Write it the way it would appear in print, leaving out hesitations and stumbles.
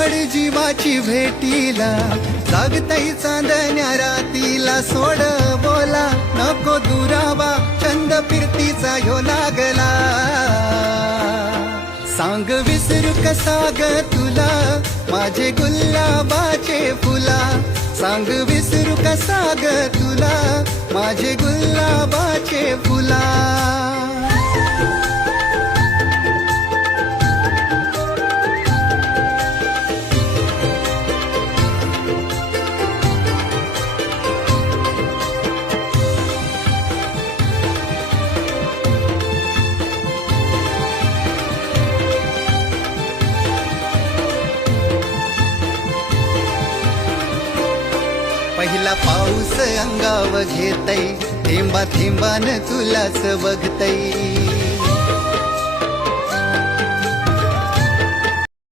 धडपड जीवाची भेटीला, जागतई चांदण्या रातीला. सोड बोला नको दुरावा, छंद फिरतीचा ह्यो लागला. सांग विसरू कसा ग तुला, माझे गुलाबाचे फुला. सांग विसरू कसा ग तुला, माझे गुलाबाचे फुला. पहिला पाऊस अंगाव घेतई, थेंबा थेंबान तुलाच बघतई.